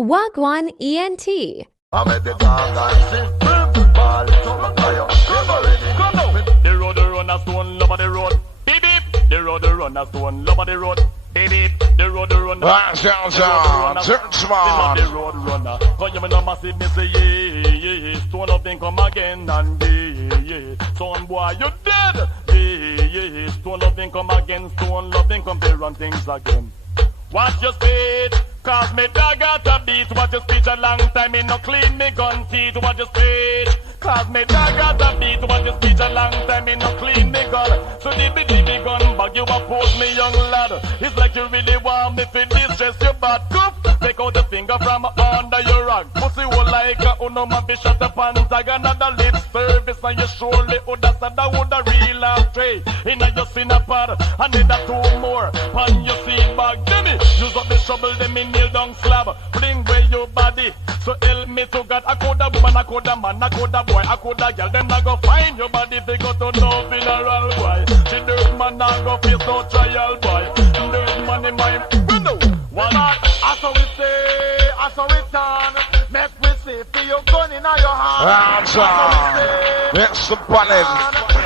Wagwan ENT. I'm at the garden, sing, ball, come the road run a stone, love the road. Beep beep. The road run a stone, love the road. Beep beep. The road run a sound, the road runner. Cause you no massive, me say yeah. Stone up then come again and yeah. Son boy, you dead. Yeah. Stone up then come again. Stone love then come to run things again. Watch your speed, cause me dog got a beat. Watch your speech a long time, me no clean me gun teeth. Watch your speed, cause me dog got a beat. Watch your speech a long time, me no clean me gun. So the big gun bag you oppose me young lad. It's like you really want me to distress your bad cup. Take out the finger from under your rug. Pussy will like a uno man be shut up and tag another lip service. And you surely would have said that would a real last tray. In a your sinner pad, and need a two more. Pan you see bag, Jimmy. Use up the shovel, them in nail down slab. Fling away your body. So help me to God. I coulda woman, I coulda man, I coulda boy, I coulda girl. Them not go find your body. They go to no funeral boy. She dirt man, not go face no trial boy. Dirt man in my window. One I saw it say, I saw it turn. Make me see, feel your gun in your hand. That's the bunny.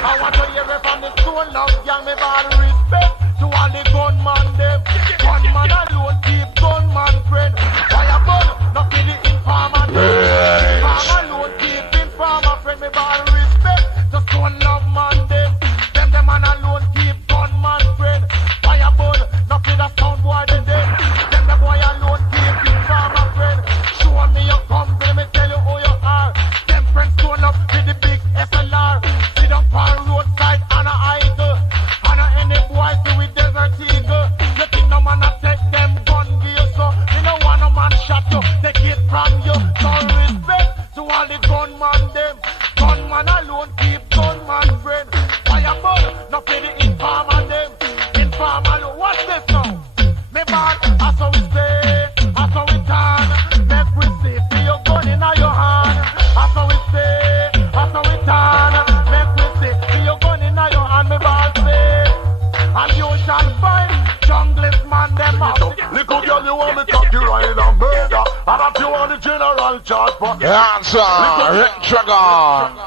I want to hear it from the stone love, young me bad respect to all the gunman them. Gunman alone keep gunman friend. Fire burn, not be the informer. Informer alone keep informer friend. Me bad respect to stone love man them. Them man alone keep gunman friend. Fire burn, not be the sound boy them. Them the boy alone keep informer friend. Show me your company, me tell you who you are. Them friends stone love with the big SLR. Sit down on roadside and a idle. And a any boy see with desert eagle. You think no man a take them gun gear, so me no want no man shot you, take it from you. So respect to all the gunman them. Gunman alone keep gunman friend. Fire burn, not for the informer them. Informer alone, what's this now? Me bad, I saw it say, I saw it turn. Make we see, feel your gun in your hand. I saw it say, I saw it turn. Make we see, feel your gun in your hand. Me bad say, and you shall find junglist man them up. Little girl, you want me to you right and murder. And that you want the general charge for. Answer, Dragon.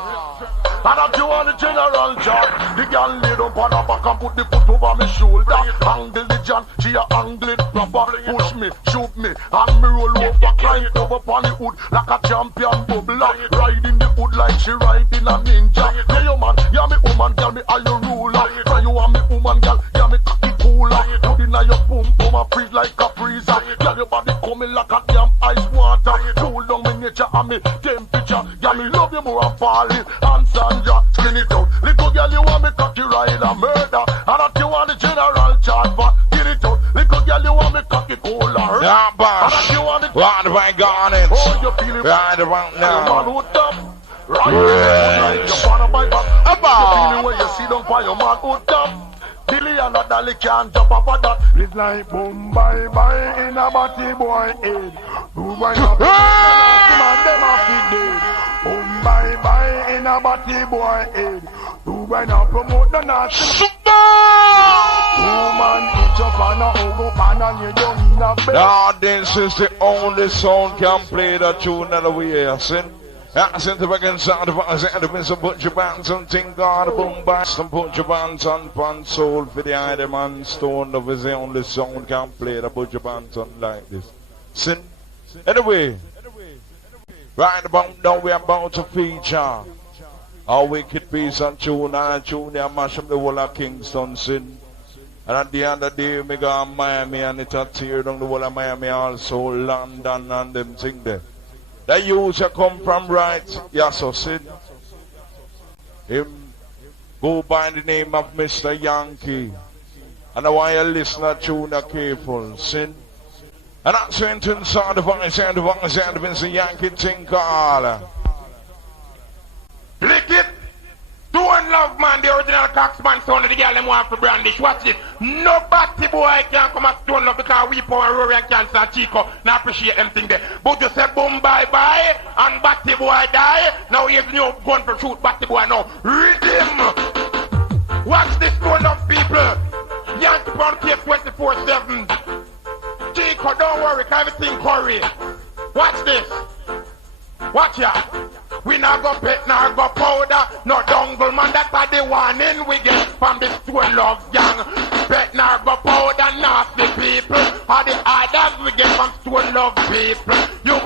And that you want the general charge. The girl lay down on her back and put the foot over my shoulder. Angle the John, she a angle it proper. Push me, shoot me, and me roll over. Climb over on the hood like a champion bubbler. Riding the hood like she riding a ninja. Yeah, you man, yeah me woman, girl me are your ruler. Cause you want me woman, girl, yeah me cocky cooler. Put in your boom boom a freeze like a freezer. Girl your body coming like a damn ice water. Cool down me nature and me temperature. Yeah me love you more and falling. And Sandra, skin it out. Little girl you want me cocky ride a murder. And that you want the general charge for. Get it out. Little girl you want me cocky cooler. Yeah, boss. And that you want the Right about garnets. oh you feel it. Right about now. Man who dumb. Right. You wanna buy back. You feeling when you see them for your man who dumb. Billy and a dolly can't jump up at that. It's like boom bye bye in a body boy head. Who wind up man them off the dead. Boom bye bye in a body boy head. Who wind up promote the nasty. Woman eat your pan a ogo pan and you don't need a bed. Now this is the only sound can play the tune of the way, sin. Yeah, since the second sound of us, and the some put your bands on ting on the boom bass, and put your bands on pan soul for the idea man stone of his only sound can play the put your bands on like this. Sin. Anyway, right about now we're about to feature our wicked piece on tune and junior mash up the whole of Kingston sin. And at the end of the day, we got Miami and it a tear down the whole of Miami also, London and them thing there. That used to come from right, yes, so Sid. Him go by the name of Mr. Yankee. And I want you to listen to tune careful, Sin. And that's when to sound the voice and the voice and the Mr. Yankee think all. Lick it. Don't love man, the original Coxman sound of the girl them want for brandish. Watch this. No batty boy can come and stone love because we power Rory and Cancer and Chico. Now appreciate them thing there. But you say boom bye bye and batty boy die. Now here's new gun for shoot batty boy now. Rhythm. Watch this stone love people. Yankee pound case 24/7. Chico, don't worry, everything curry. Watch this. Watch ya. We not go pet, not go powder, no dongle man. That's the warning we get from the Stone Love gang. Pet, not go powder, nasty people. All the others we get from Stone Love people. You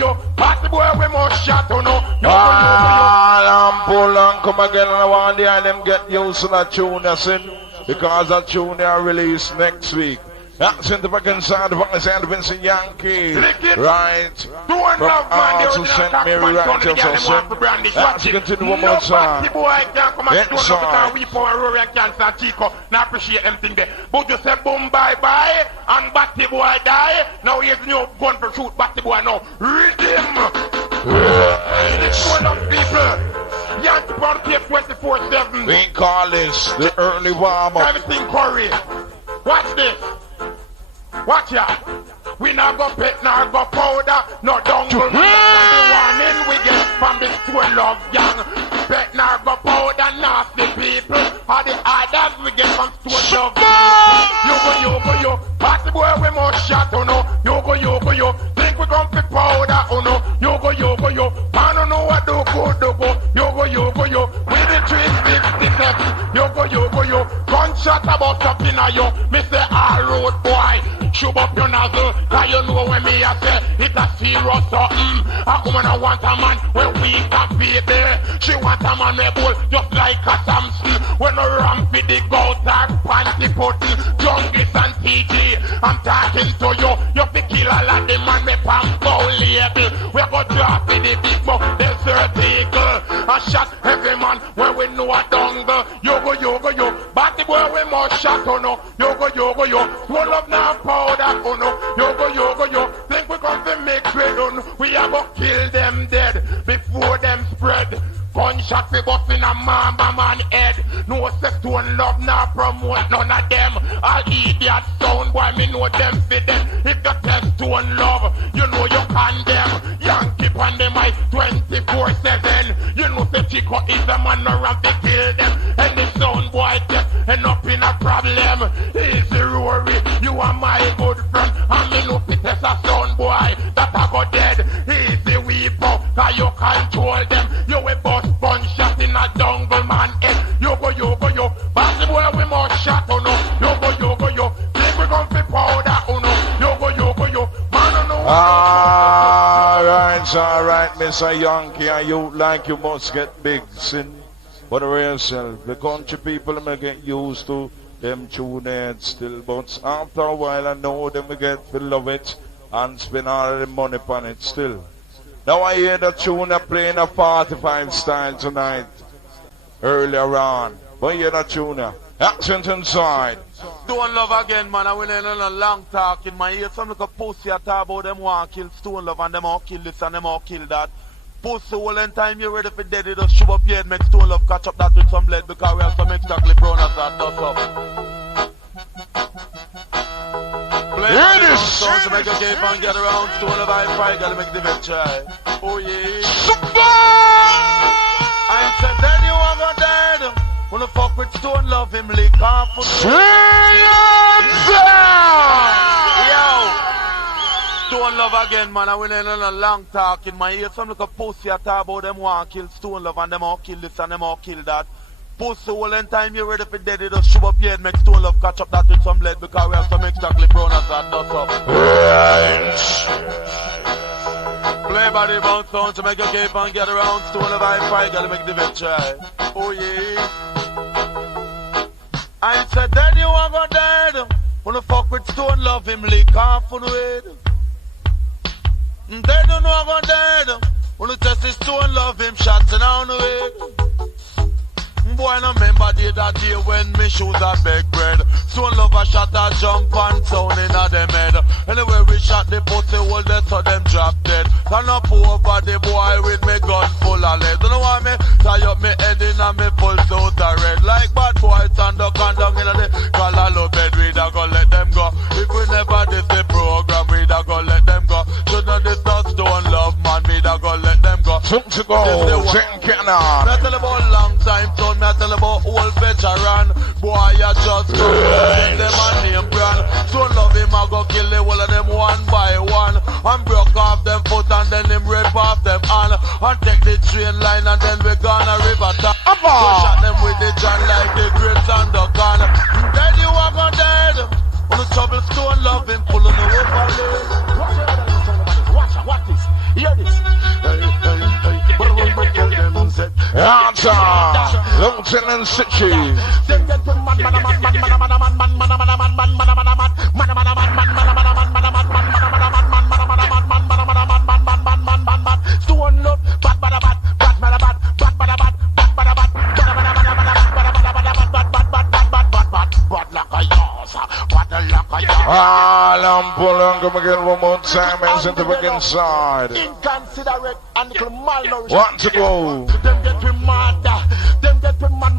go. Party boy, we must shot, you know. You go. I'm pull and come again, and I want the them get used to that tune, I said, because that tune they are released next week. That's in the fucking sound of St. Vincent Yankee. Right. From to St. Mary right to Let's continue one more time. Inside. We for Aurora Cancer Chico. Now appreciate everything there. But you say boom bye bye and Batty Boy die. Now here's new gun for shoot Batty Boy now. Rhythm. It's one of people. Yankee Brown Cape 24/7. We call this the early warm up. Everything curry. Watch this. Watch ya. We not go pet, not go powder, no dongle. The warning we get from the Stone Love gang. Pet, not go powder, nasty people. All the others we get from Stone Love gang. You go. Party boy, we must shot, oh no. You go. Think we come for powder, oh no. You go. Man, don't know what do go. You go. With the 360 you go. Gunshot about up in a yo. Me say all road boy. Shove up your nozzle, cause you know when me I say it's a serious something. A woman I want a man when we can baby. She want a man with bull just like a Samson. When I ramp with the goat and panty putting Jungies and TG. I'm talking to you, you fi kill a lot the man with pampo label. We go drop with the big buck, desert eagle. I shot every man when we know a dongle. You go. Batty boy we must shot on no. You go. Swallow up now powder, oh no. You go. Think we come to make trade on. We are gonna kill them dead before them spread. Gunshot we busting a man head. No sex to love, now promote none of them. I'll eat that sound boy, me know them fit them. If you test to love, you know you condemn. Yankee on them I 24/7. You know the Chico is the man around to kill them. And the sound boy test end up in a problem. Easy Rory, you are my good friend. And me know fit test a sound boy that I go dead. Easy weep out, cause you control them. You will bust gunshot in a jungle man head. You go. Batty boy we must shot, oh no. You go. Think we gon' fi powder, oh no. You go. Man, oh no. Alright, Mr. Yankee, and you like you must get big sin. For the real self, the country people may get used to them tune heads still, but after a while I know them will get to love it and spend all the money upon it still. Now I hear the tune playing a 45 style tonight, earlier on. But hear the tune, Castleton St. Stone Love again, man. I went in on a long talk in my ear. Some little pussy I talk about them want kill Stone Love and them all kill this and them all kill that. Pussy all the time you ready for dead, it just shove up your head, make Stone Love catch up that with some lead because we have some exactly brown as that dust up. Play this sound to make a cape and get around. Stone Love I gotta make the event try. Oh yeah. I said then you are gonna dead. Wanna fuck with Stone Love him lick off for the Stone Love again, man. I went in on a long talk in my ear. Some little pussy I talk about them want kill Stone Love and them all kill this and them all kill that. Pussy all the time you ready for dead, it just shove up your head, make Stone Love catch up that with some lead because we have some exactly brown as that dust up. Play body bounce sound to make a cape and get around. Stone Love I gotta make the event try. Oh yeah. I said then you are gonna dead. Wanna fuck with Stone Love him lick off on the head. They don't know I'm gonna dead. Wanna test his Stone Love him shots and on the head. Boy, I remember that day when me shoes are big bread. Stone Love a shot a jump and sound in a them head. Anyway, we shot the pussy hole there so them drop dead. Turn up over the boy with me gun full of lead. Don't know why me tie up me head in and me full suit a red. Like bad boys stand up and down in the collar low bed. We da go let them go. If we never did the program, we da go let them go. Should not this not Stone Love man, we da go let them go. Something to go, Canon. I tell about long time, told me I tell about old veteran. Boy, I just go them a name brand. Stone Love him, I go kill the whole of them one by one. and broke off them foot and then him rip off them hand and take the train line and then we gonna river top. So shot them with the John like the great Sandokan. Dead you are gone dead. On the trouble stone love him pulling the overlay. Watch this. Hear this. Answer. Lieutenant Sitchy. I'm pulling, come again one more time, and send the back inside. Inconsiderate and little malnourished. Want to go? Them get me mad. Them get me man.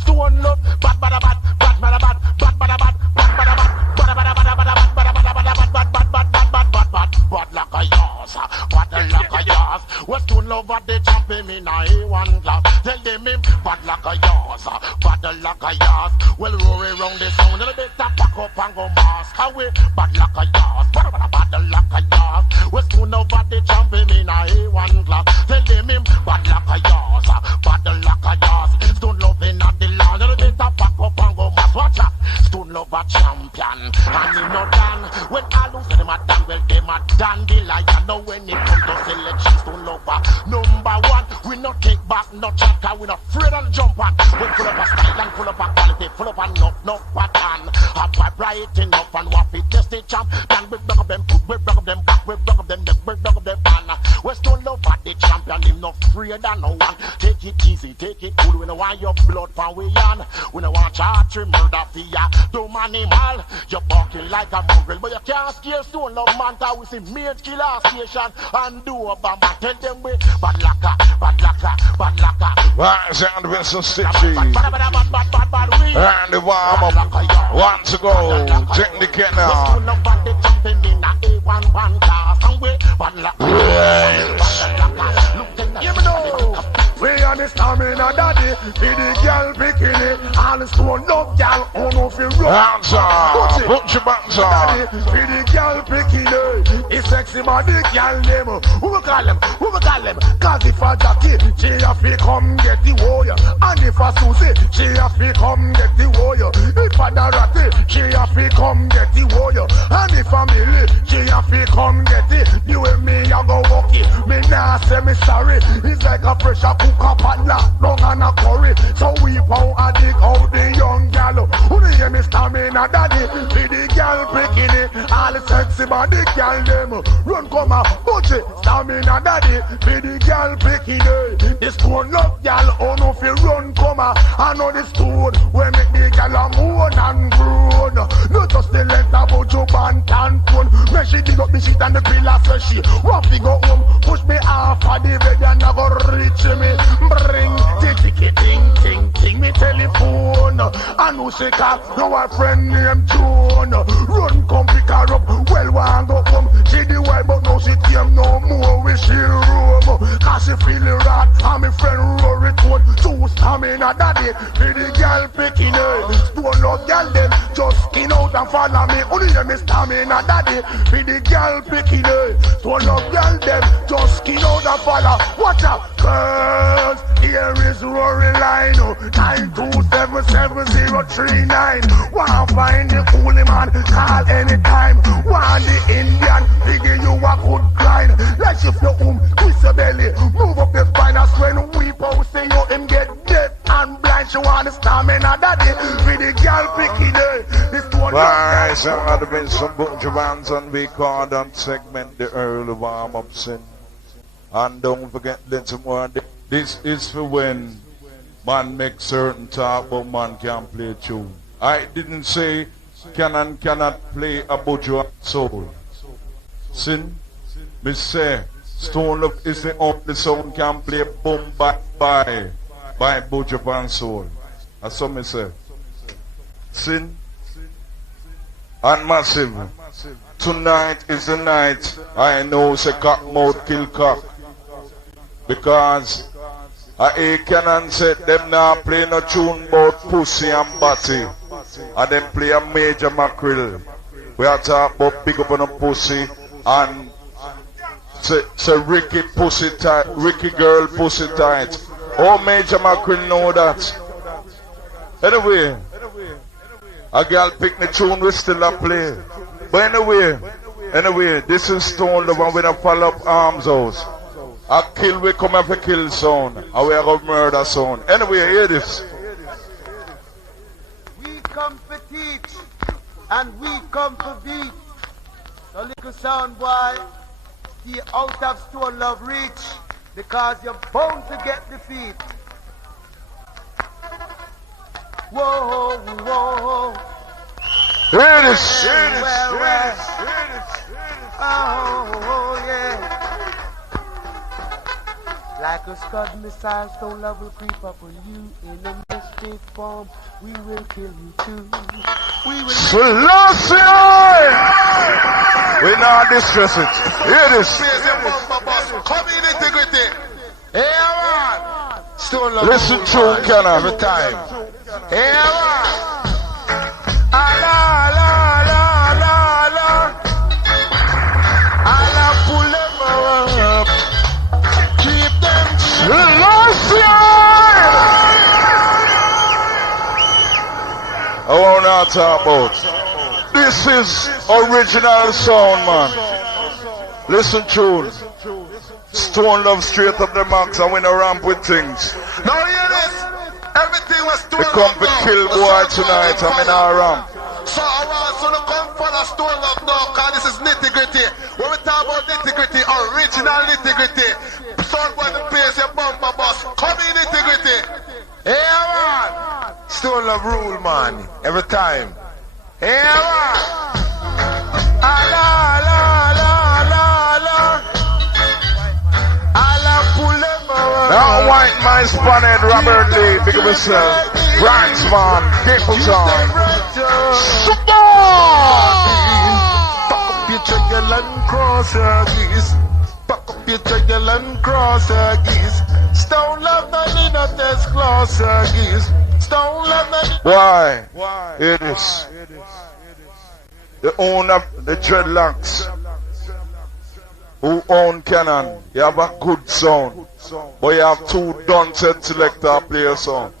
Stone love, bad. Like a yas, what a like a yas. West to love what they champion in a A1 class. Tell them him bad like a yas, bad like a yas. Well roar around the sound and a bit of pack up and go mask away. Bad like a yas, bad like a yas. West to love what they champion in a A1 class. Tell them him bad like a yas, bad like a yas. Stone love in a the land and a bit of pack up and go mask. Watch out, Stone love a champion and him not done. When all who say them a done, well them a done. The lion know when it comes to selections to lover. Number one, we not take back, not chatter, we not afraid of jump on. We full up a style and full up a quality, full up a no pattern. Have vibrate enough and what we test the champ. Then we block up them foot, we block up them back, we block up them neck, we block up them hand. We still love at the champion, him not afraid of no one. Take it easy, take it cool, we don't want your blood from we on. We don't want charge, murder for ya. Do animal, you're barking like a mongrel, but you can't scare Stone Love man, cause we see me killer station and do a bamba. Tell them we bad laka. Right, sound of Vincent Stitchy. And the warm up. Want to go. Take the kid now. We on the stamina daddy, be the girl bikini, all the Stone Love girl, oh no feel wrong. Answer, put your buttons on. Be the girl bikini, it's sexy man, the girl name. Who we call them? Cause if a Jackie, she have to come get the warrior. And if a Susie, she have to come get the warrior. If a Dorothy, she have to come get the warrior. And if a Millie, she have to come get it. You and me, I go walk it. Me nah say me sorry. It's like a pressure cooker pot lock down and a curry. So we pound a dig out the young gal. Who do you hear me stamina daddy? Be the girl bikini, all the sexy body girl them. Run come a butchie, stamina daddy. Be the girl bikini, the Stone Love gal. Oh no fi run come a. I know the stone where make the gal a moan and groan. No just the length about your band and phone. When she dig up me shit and the pillar so she want to go home. Push me off of the bed and never reach me. Bring the ticket, ting, me telephone. I know she call, now a friend named Joan. Run come pick her up, well one go home. She the wild but now she came no more with she room. Cause she feeling right, and my friend Rory Tone. Two stamina daddy, be the girl picking her. Stone Love girl them, just skin out and follow me. Only hear me stamina daddy, be the girl picking her. Stone Love girl them, just skin out and follow. Watch out, girls, here is Rory line 9277039. Wanna find the coolie man, call anytime. Want the Indian, figure you a good grind. Like if your twist your belly, move up the spine. That's when we both say you him get deaf and blind. She want the stamina daddy, with the girl picking her. This one. Right, so I'd have been some bunch of bands on we call on segment the early warm-ups in. And don't forget little more. This is for when man make certain talk but man can't play tune. I didn't say Canon cannot play a bourgeois soul. Sin, me say Stone Love is the only sound can play boom by bourgeois soul. That's what me say. Sin and massive. Tonight is the night I know say cock mouth kill cock. Because I Canon said them now play no tune about pussy and body. And them play a major mackerel. We are talking about big up on a pussy and say Ricky pussy tight, Ricky girl pussy tight. Oh, major mackerel know that. Anyway, a girl pick the tune we still a play. But anyway, this is Stone Love and we don't follow up Arms House. A kill we come up a kill sound. And we are a murder sound. Anyway, hear this. We come for teach and we come for beat. So little sound boy, stay out of Stone Love reach because you're bound to get defeat. Whoa, whoa. Hear this. Oh, yeah. Like a Scud missile, Stone Love will creep up on you in a mystic form. We will kill you too. We will. Selector! We not distress it. Hear this. Come in integrity. Hey, man. Stone Love. Listen to Canon every time. Hey, man. Pull them up. Keep them. I want to talk about. This is original sound, man. Listen tune. Stone Love straight up the max and we no ramp with things. Now hear this. Everything was Stone They Love. come to kill boy tonight and in our ramp. So I want to come for the Stone Love now, because this is nitty gritty. When we talk about nitty gritty, original nitty gritty. Stone Boy the place your bumper bus. Come in nitty gritty. Hey man. Stone Love rule, man. Every time. Hey man. Now white man spotted Robert Lee, big of himself. Ranks man, Castleton. Pack up your triangle and cross your geese. Pack up your triangle and cross your geese. Stone Love no need no test class your geese. Stone Love no need. Why? Hear this. The owner, the dreadlocks, who own Canon, you have a good sound, but you have two done-set selector player sound.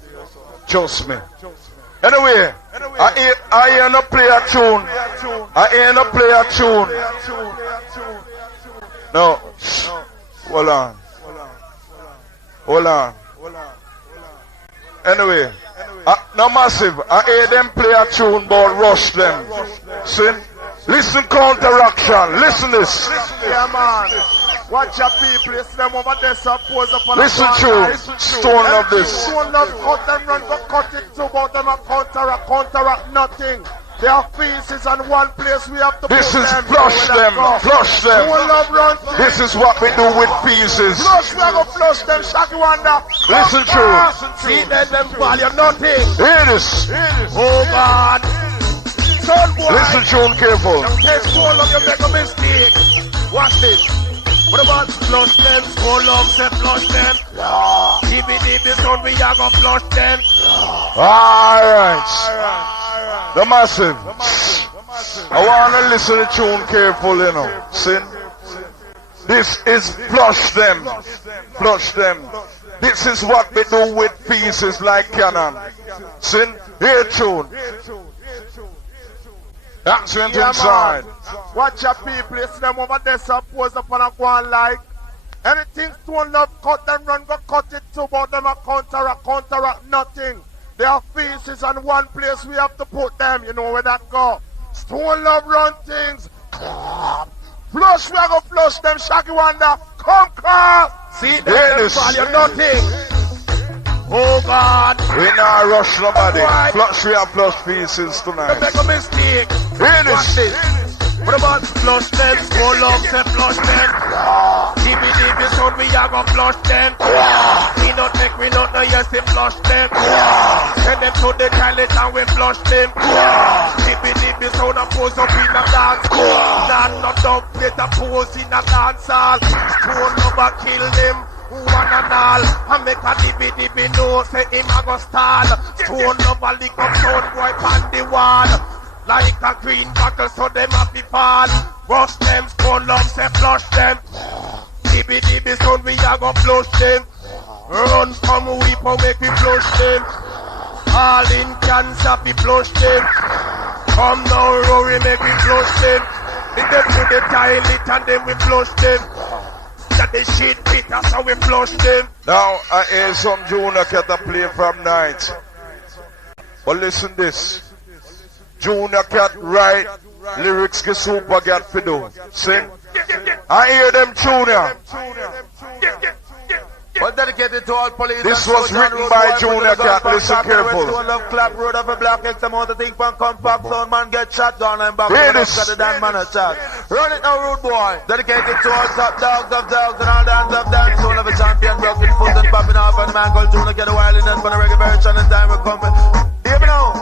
Trust me. Anyway, I hear no play a tune. I hear no play a tune. No. Hold on. Anyway, no massive. I hear them play a tune, but rush them. See? Listen counteraction. Listen this. Yeah, man. Watch your people, listen them over there, suppose upon listen to Stone Love this. Stone Love cut and run, go cut it to about them a counteract nothing. They are pieces and one place we have to this put is them. flush them. Stone Love run. This is what we do with pieces. Flush, we are going to flush them, Shaggy Wonder. Listen to see that them value nothing. Hear this. Oh God. Son boy. Listen to careful. Take Stone Love, you make a mistake. Watch this. What about flush them? Stone Love say flush them. DB son, we are gonna flush them. Alright. The massive. I wanna listen to tune careful, you know. See? This is flush them. Flush them. This is what we do with pieces like Canon. See? Hear tune. That's went inside. Watch your people, listen them over there, suppose upon a one like anything Stone Love cut them run, go cut it to about them a counteract nothing. They are pieces and one place we have to put them, you know where that go. Stone Love run things. Flush, we are gonna flush them, Shaggy Wonder. Come. See, they value nothing. Oh God. We not rush nobody. Flush, we have flush pieces tonight. You make a mistake. Hear this. What about flush them? Stone Love say flush them. DB son, we are gonna flush them. We not make we not know yes they flush them. Send them to the toilet and we flush them. DB son a pose up in a dance. Not dumb, let a pose in a dance hall. Stone Love a kill them. one and all. I make a dibby no, say him a go stall. Stone love a lick up sound boy on the wall. Like a green bottle, so them have to fall. Rush them, stone love, say flush them. Dibby sound, we a go flush them. Run from weep, make we flush them. All in cancer, we flush them. Come now, Rory, make we flush them. Lead them to the toilet and then we flush them. That the shit bitter, so we flush them. Now I hear some Junior Cat a play from night. But listen this. Junior Cat write lyrics ke super cat fi do. Sing. I hear them Junior. Well, dedicated to all police. This was written by Junior Cat. Listen careful. Love clap, road up a black X amount of thing from compact sound man get shot down and back. Hear this. Got the damn man a shot. Run it now, rude boy. Dedicated to all top dogs of dogs and all dance of dance. Soul of a champion, broken foot and popping off. And the man called Junior get a while in and for the reggae version and time will come. Hear me now.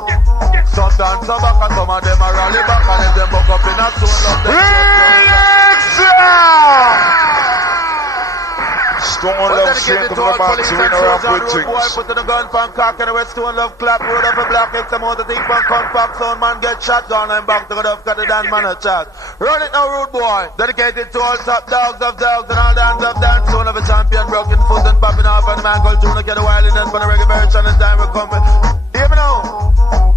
Some dance of back and some of them are rally back and if them buck up in a soul of them. Stone love straight to the box, we know how good things. Put to the gun from cock and the West Stone love clap, road up a black X amount of thing from compact sound man get shot down and back to the off got the damn man a chat. Run it now, rude boy. Dedicated to all top dogs of dogs and all dance of dance. Soul of a champion, broken foot and popping off and the man called Junior get a while in and for the reggae version and time will come. Hear me now.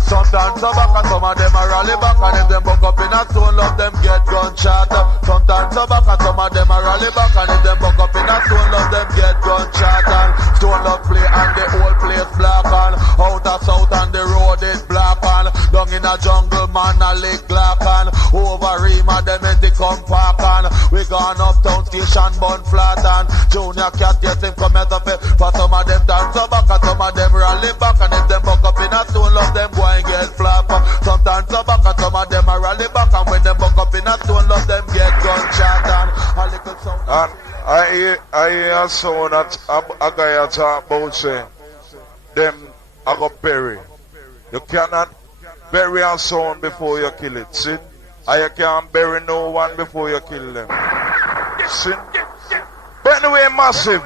Some dance a back and some of them a rally back and if them buck up in a stone love them get gunshot. Some dance a back and some of them a rally back and if them buck up in a stone love them get gunshot. And stone love play and the whole place black and out of south and the road is black and down in a jungle man a lick black and over Rima them at the come park and we gone uptown station bun flat and Junior Cat get him come out of it for some of them dance a back and some of them rally back and if them buck up in a stone love them go and get flap. Sometimes a back and some of them are rally back and when them buck up in a stone love them get gunshot and a little sound. And I hear a sound that a guy a talk about say them a go bury. You cannot bury a sound before you kill it, see? And you can't bury no one before you kill them. See? But anyway, massive.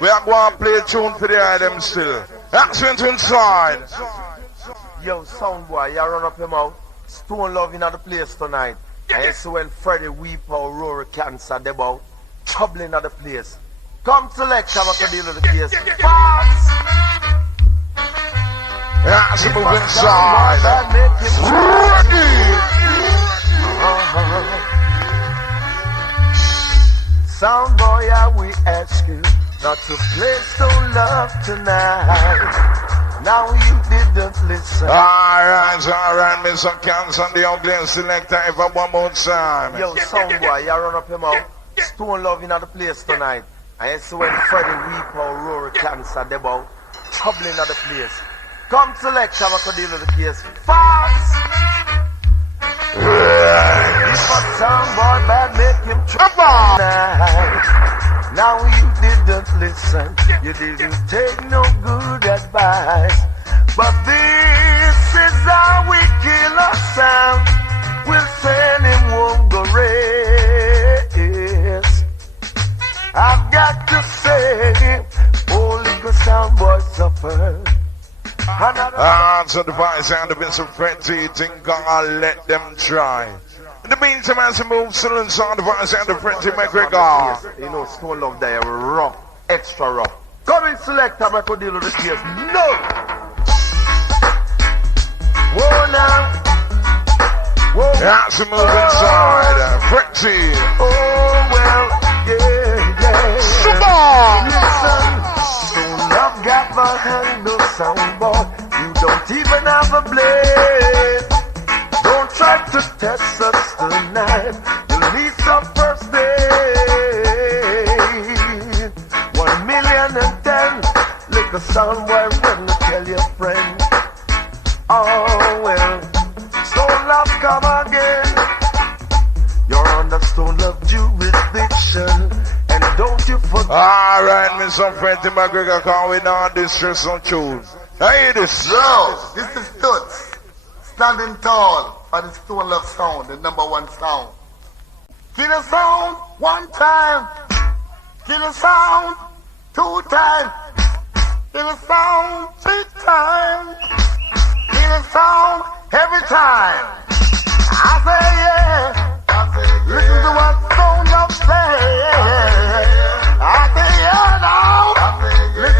We are going to play a tune for the item still. Accent inside. Yo, sound boy, you run up him out. Stone love in the place tonight. And you see when Freddie Weep or Rory Cancer they bout troubling at the place. Come select how I can deal with the case. Fast! Yeah, so move inside. Sound boy, yeah, we ask you not to play Stone Love tonight. Now you didn't listen. Alright, Mr. Cancer and the ugly selector if I one more time. Yo, sound boy, you run up him out. Stone Love in the place tonight. And you see when Freddie Weep or Rory Cancer they bout troubling at the place. Come select how I can deal with the case. Fast! If a sound boy bad make him trouble. Now you didn't listen. You didn't take no good advice. But this is how we kill a sound. We'll send him home the race. I've got to say, oh little sound boy suffered. So the voice and the bits of frenzy, think God let them try. In the meantime, as he moves, still inside the voice and the frenzy, McGregor. You know, Stone Love there, rough, extra rough. Come in, select, I'm going to deal with the case. No! Whoa, now. Whoa. Yeah, so move inside, frenzy. Oh, well, yeah. Super! Listen, Stone Love got my handle, sound boy. You don't even have a blade. Don't try to test us tonight. You need some first aid. 1,000,010. Little sound boy, when you tell your friend. Oh well, Stone Love come again. You're under Stone Love jurisdiction. And don't you forget. Alright, Mr. Fenty McGregor, can we now distress on tune? Hey, this. Yo, this is Toots. Standing tall for the Stone Love sound, the #1 sound. Kill the sound one time. Kill the sound 2 times. Feel the sound 3 times. Feel the sound every time. I say yeah. Listen to what sound of play. I say yeah now.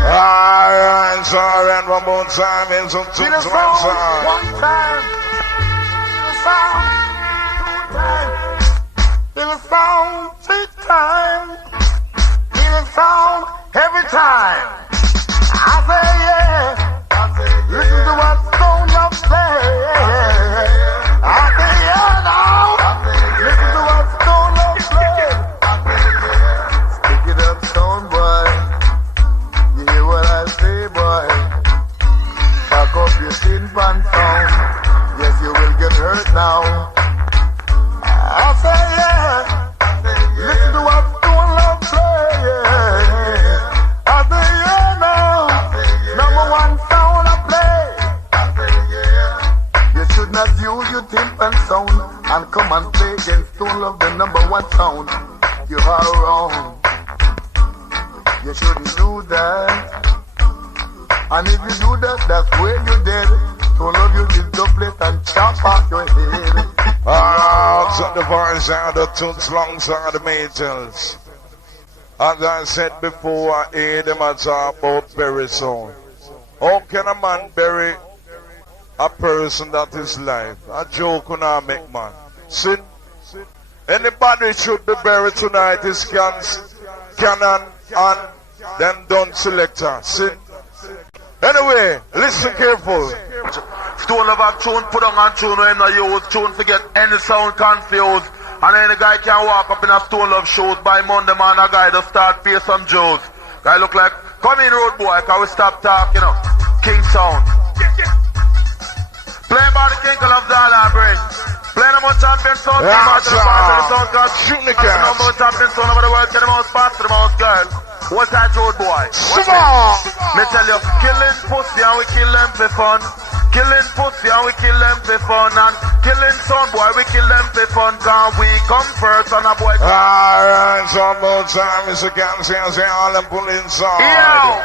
Alright, alright, one more time. In some Feel the sound 1 time. Feel the sound 2 times. Feel the sound 3 times. Feel the sound every time. I say yeah. Listen to what sound of play. I say yeah now. Listen to what sound of play. Stick it up, stone boy. You hear what I say, boy? Back up your tin pan sound. Yes, you will get hurt now. I say yeah. Listen to what stone love play. I say yeah now. Number 1 sound I play. You should not use your timpan sound and come and play against Stone Love, the number 1 sound. You are wrong. You shouldn't do that. And if you do that, that's where you're dead. Stone Love, you will double it and chop off your head. Ah, the voice and the tunes alongside the metals. As I said before, I hear them a talk about bury sound. How can a man bury a person that is live? A joke on a make man. See? Anybody should be buried tonight is Canon and them done selector. See? Anyway, listen careful. Stone Love have tune, put on and tune when I use tune to get any sound confused. And then the guy can walk up in a Stone Love shoes by Monday man, a guy to start pay some Joes. Guy look like, come in road boy, can we stop talking, you know? King Sound. Play by the King of Dollar Bring. Play number champion sound team out to the part of the sound card. Shoot the gas. Number champion sound over the world, get the most pass to the most girl. What's that road boy? Me tell you, killing pussy and we kill them for fun. Killing pussy and we kill them for fun. And killing son boy, we kill them for fun. Cause we come first and a boy come. Alright, one more time, Mr. Can't say all them pull inside. Yo!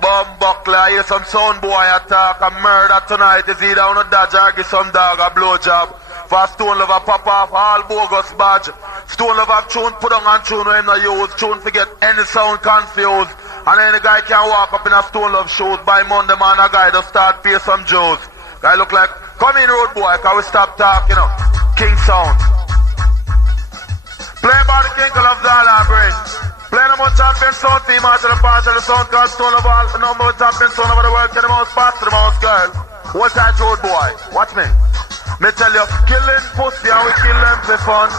Bomb buckler, hear some sound boy attack. A murder tonight is either on a dodge or give some dog a blowjob. For Stone Love a pop off all bogus badge. Stone Love have tune, put on and tune when him no use. Tune to get any sound confused. And then the guy can walk up in a Stone Love shoes by Monday man, a guy to start pay some Joes. Guy look like, come in road boy, can we stop talking, you know? King Sound. Play by the King of Dollar Bring. Play number champion sound team out to the part of the sound called Stone Love all number champion sound over the world, get the most pass to the most girl. What's that road boy? Watch me. Me tell you, killing pussy and we kill them for fun.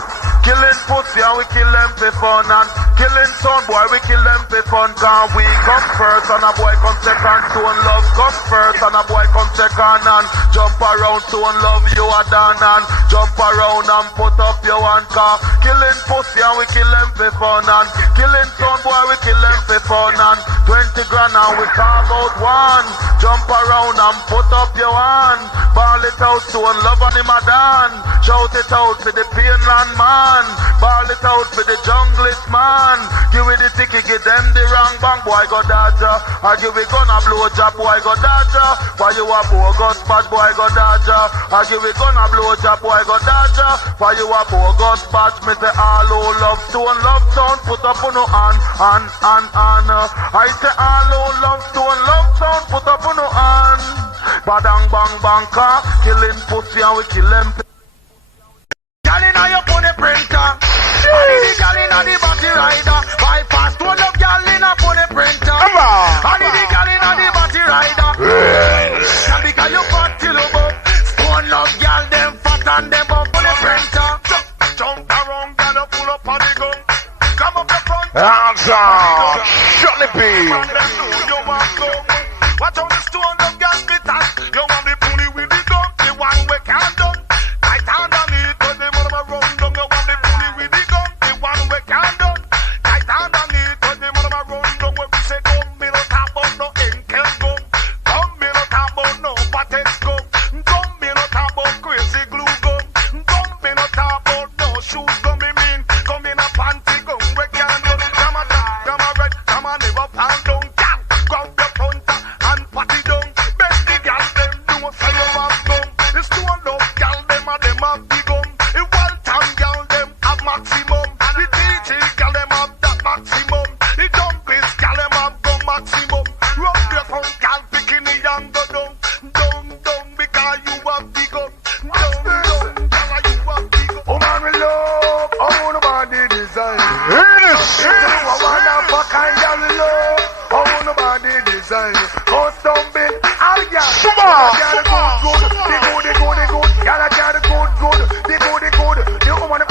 Killing pussy and we kill them for fun. And killing son boy, we kill them for fun. Cause we come first and a boy come second. Stone Love come first and a boy come second. And jump around, Stone Love you are done. And jump around and put up your one car. Killing pussy and we kill them for fun. And killing son boy, we kill them for fun. And 20 grand and we carve out one. Jump around and put up your one. Ball it out, Stone Love and him a done. Shout it out for the Painland man. Ball it out for the junglist man. Give it the ticket, give them the wrong bang. Boy go dodger. I give it gonna blow job. Boy go dodger. Why you a bogus bad boy go dodger. I give it gonna blow job. Boy go dodger. Why you a bogus bad. Me say all who love Stone Love sound. Put up on no hand. I say all who love Stone Love sound. Put up on no hand. Badang bang bang car. Killing pussy and we kill them. Girl inna your pony printer. And the girl inna the body rider. Bypass Stone Love girl inna pony printer. And the girl inna the body rider. Girl because you fat till you bump. Stone Love girl them fat and them up on the printer. Jump around girl you pull up on the gun. Come up the front. Answer. Shut the beat. Watch out the Stone Love girl spit us. You want the pony with the gun. The one we can't done. Right hand on it, but the mother run down. You want the pony with the gun. The one we can't done. Right hand on it, but the mother run down. When we say come, me no talk about no Inkel gun. Come, me no talk about no Patex gun. Come, me no talk about crazy glue gun. Come, me no talk about no shoes gun. Me mean, come in a panty gun. We can't done. Come a dark, come a red, come a never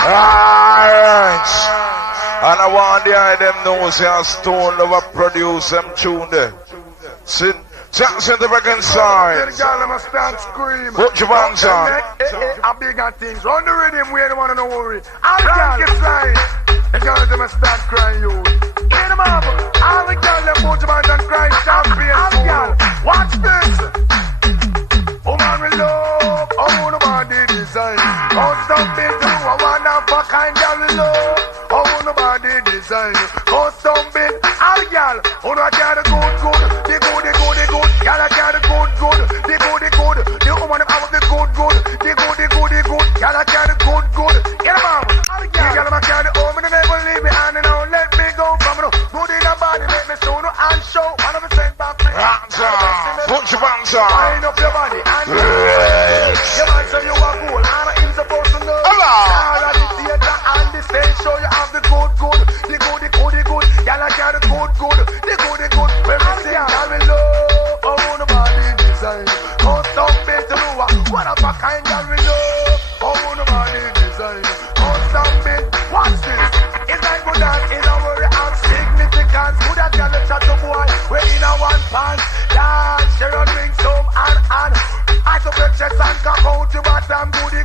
Alright. And I want the eye them know say a Stone Lover produce them tune there. Sit. Jackson the back inside. The girl must stand scream. Put your hands on. A bigger things. Run the rhythm, we don't want to worry. All the girls flying. The girls must start crying, you. In the marble. All the girls them put your hands and cry. Champion. All the girls. Watch this. Oh man, we love. Oh, nobody design. Oh, something to a one of a kind girl we love. Oh, nobody design. Oh, something. All the girls. Oh, no, I got a good. The good. Y'all got the good. The good. The woman out of the good. The good. Y'all got the good. Get them out. You got them carry home and never leave me. And now let me go from no good in the body. Make me soon and show. 100% back. Put your hands on. Wind up your body and your man say you are cool. And I'm supposed to know. All of the theater and the stage show you have the good. The good. Y'all got the good. The good. When we sing, y'all will love. Oh, nobody design. Oh, some bit to what of a kind of we love. Oh, nobody design. Oh, some bit. Watch this. It's like good dance in a worry of significance. Good at girl chat to boy. We're in a one pants. Dance, share and drink some and. I took your chest and cock out your bottom. Goody.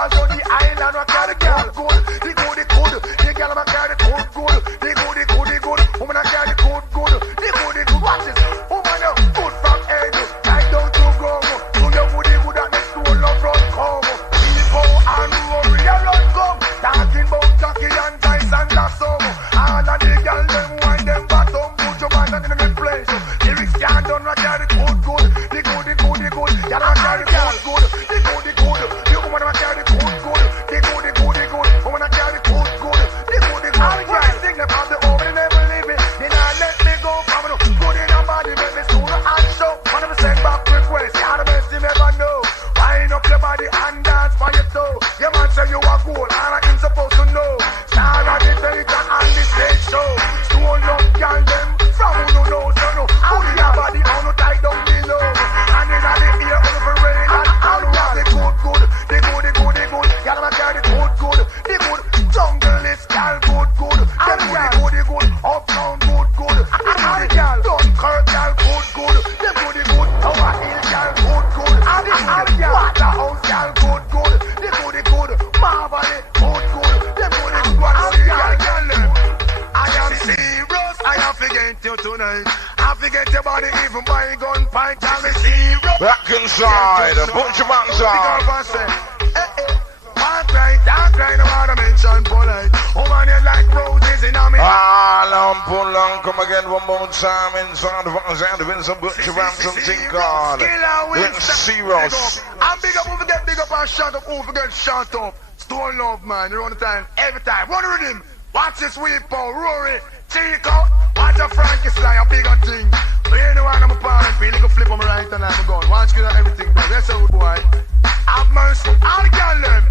As on the island, I carry girl good. The good. The girl I carry good. The good. Woman I carry good. The good. Watch this. Woman you good from head. Right down to ground. Do your good at the soul of run come. People and worry a run come. Talking about Jackie and Tyson that's some. All of the girls them wind them bottom. Put your man in the place. Lyrics can't done I carry good. The good. Y'all I carry good. The good. The woman I carry good. The good. Woman I carry good. The good. All guys sing them out the over and never leave me. Then I let me go from no good in a body. Make me sooner and show. 100% back request. You're the best you ever know. Wind up your body and dance for your toe. Your man say you are cool and I'm supposed to know. Star of the theater and the stage show. Stone up girl them from who no knows no. Good in your body on no tight down below. And in the ear on the rain and all of the good. The good. Y'all ma carry the good. The good. Jungle is girl good. The good. Uptown good. The girl Dunkirk girl good. The good. Tower Hill girl good. And the girl Waterhouse girl good. The good. Marble good. The good. I am serious. I am forget you tonight. I forget your body even by gun pint. I'm serious. Back inside. Put your hands on. Dark right, no wanna mention polite. Woman, you like roses in a me. Pull on, come again one more time inside the vans and the Vincent Butcher Ransom St. God. It's serious. I'm big up, who forget big up and shut up, who forget shut up. Stone Love, man, you run the time, every time. Run the rhythm, watch this weep on, Rory, Chico, watch a Frankenstein, a bigger thing. You know what I'm a parent, feel like a flip on my right and I'm going. Watch get everything, bro. That's how boy. Have mercy, I'll get them.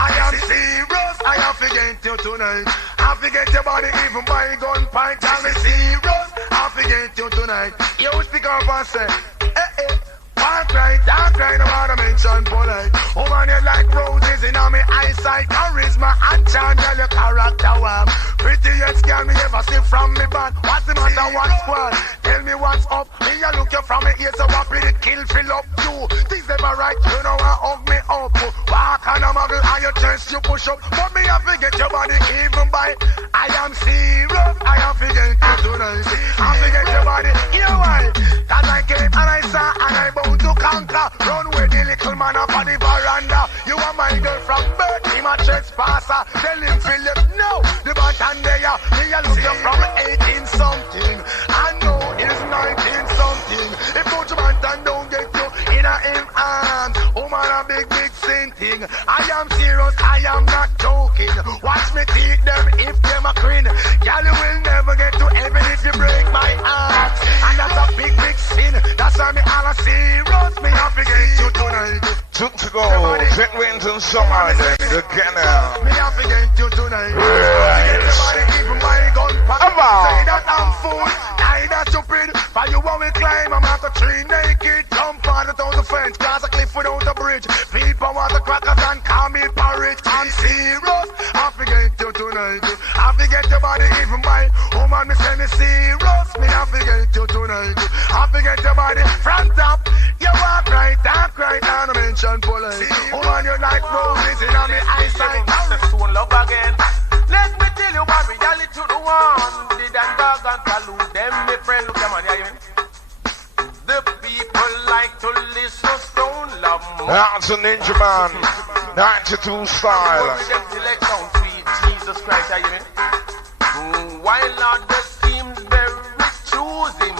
I am serious, I am forget you tonight. I forget your body even by gun pint. I'm serious, I forget you tonight. You speak up and say, dark right, no wanna mention polite. Woman, you like roses in on me eyesight. Charisma and charm, girl, your character warm. Prettiest girl me ever see from me band. What's the matter, what's squad? Tell me what's up. Me a look you from me ears so happy the kill fill up you. Things never right, you know I hug me up. Walk on a muggle and your chest you push up. But me I forget your body even by. I am serious, I am forget you tonight. I forget your body, you know why? Cause I came and I saw and I bound to conquer. Run with the little man up on the veranda. You are my girl from birth, him a trespasser. Tell him Philip, no, the button there. Me a look you from 18 something. I know it's 19 something. If Coach Bantan don't get you in a him arms, oh man a big sin thing. I am serious, I am not joking. Watch me teach them if them a grin. Girl you will never get to heaven if you break my heart. And that's a big sin. That's why me all a serious. Me a forget you tonight. Took to go, 10 wins and summer, the canal. Me a forget you tonight. Everybody even my gun pack. Say that I'm fool, I that stupid. For you want me climb, I'm out a tree naked. Jump on the 1,000 fence, cause a cliff without a bridge. Feed for water crackers and call me porridge. I'm serious, I forget you tonight. I forget your body even by woman, me say me serious. Me I forget you tonight. I forget your body front up. You walk right, talk right, and I mention polite. Woman, you like roses in on me eyesight. Stone love again. Let me tell you what reality to the one. Did and dog and salute them, my friend. Look at man, yeah, the people like to listen to stone love. That's a Ninja Man, 92 style. Jesus Christ, yeah, you while others seem very choosy,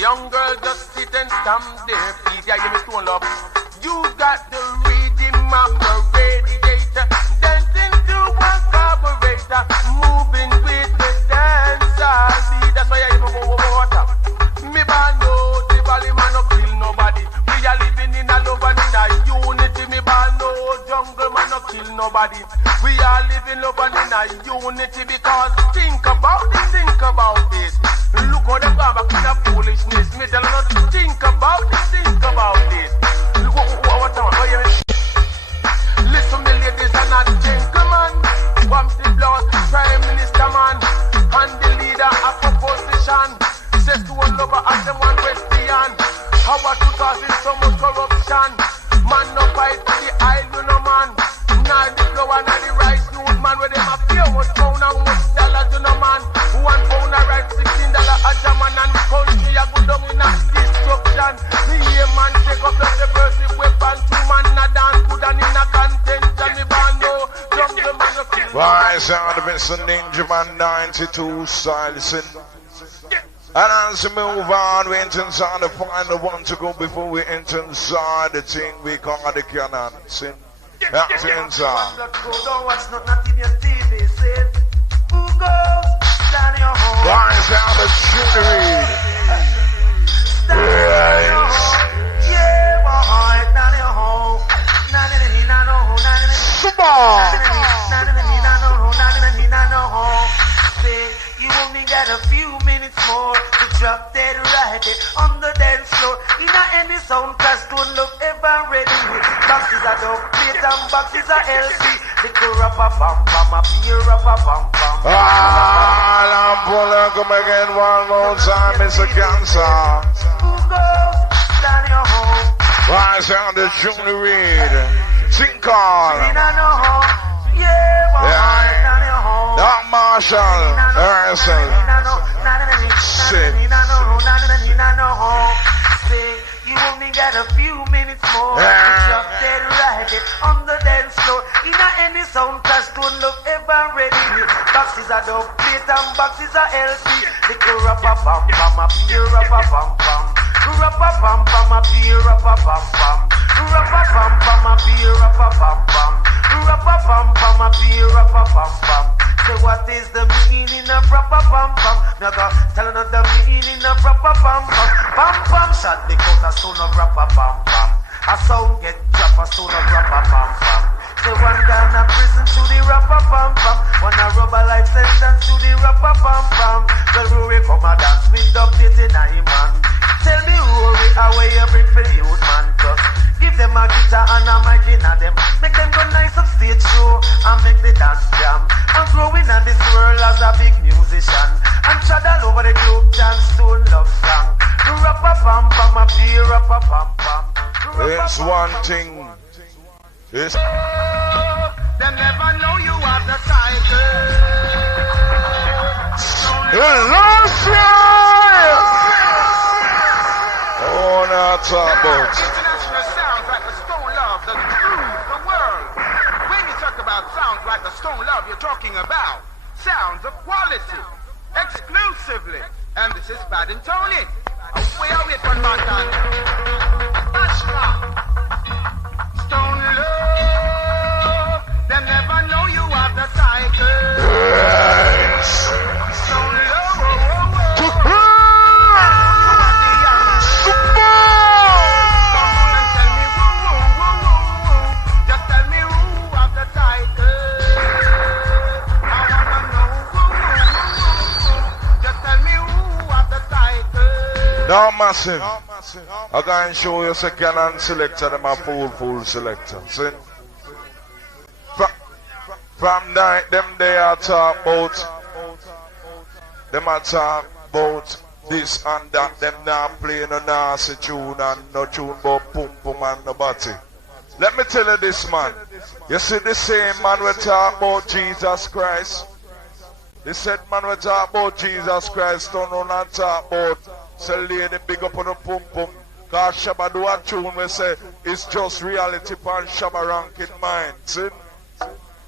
young girl just sit and stamp their feet. Yeah, you stone love. You got the rhythm of the radiator, dancing to a carburetor, moving with the dancer. See, that's why I go water. Me band no, the valley man no kill nobody. We are living in a love and in a unity. Me band no, jungle man no kill nobody. We are living love and in a unity because think about this. Look how they go back in a foolishness. Me tell you to think about this. Look what listen me ladies and a gentleman. Bumpy blood, Prime Minister man, and the leader of opposition. Says to one lover ask them one question. How are you causing so much corruption? Man no fight for the aisle, you know man. Now the flour and the rice, youth man, where them a pay much pound and much dollars, you know man. 1 pound of rice, $16 a German, and the country a go down in a destruction. Me hear man take up the subversive weapon, 2 man a dance good and in a contention. Me band no, jungle man no kill. Right, sound of Mr. Ninja Man 92 style. Listen. And as we move on, we enter inside the final one to go before we enter inside the thing we call the Canon Sound. That's inside. Right, sound of Junior. You only got a few minutes more to drop dead right on the dance floor. In any sound class, don't look ever ready. Boxes are dub plate and boxes are LP. The rapper bam bam, a beer rapper bam bam. I'm pulling come again one more time, Mr. Cancer. Who goes down your home? Right, sound of Junior Reed. Think on. Doc Marshall, Harrison. Shit. You only got a few minutes more to drop dead right on the dance floor. In any sound class, don't look ever ready. Boxes are dub plate and boxes are LP. Little rapper bam bam, a beer rapper bam bam. Rapper bam bam, a beer rapper bam bam. Rapper bam bam, a beer rapper bam bam. Rapper bam bam, a beer rapper bam bam. Say what is the meaning of rapper bam bam? Me go tell another meaning of rapper bam bam. Bam bam shot because a sound of rapper bam bam. A sound get drop a sound of rapper bam bam. Say one down a prison to the rapper bam bam. One a rubber life sentence to the rapper bam bam. Well Rory come a dance with the plate in a man. Tell me Rory how you bring for the youth man. Just give them a guitar and a mic in a them. Make them go nice up stage show and make the dance jam. I'm growing on this world as a big musician. And trod all over the globe, dance to love song. Rappa pam pam, a beer rappa pam pam. It's one thing. It's They never know you have the title. oh, not talk about. International sounds like the Stone Love, the groove, the world. When you talk about sounds like the Stone Love, you're talking about sounds of quality, exclusively. And this is Bad and Tony. Away from London. Stone Love, they never know you have the title. Stone Love, just tell me who have the title. I wanna know. Just tell me who have the title. No massive. I can show you a Canon selector, them a full selector. See? From night, them they are talk about, them a talk about this and that, them not play no nasty tune and no tune but pum pum and nobody. Let me tell you this, man. You see the same man we talk about Jesus Christ. They said man we talk about Jesus Christ, don't run and talk about say lady big up on the pum pum. Cause Shabba do a tune we say it's just reality pan Shabba ranking mind. See?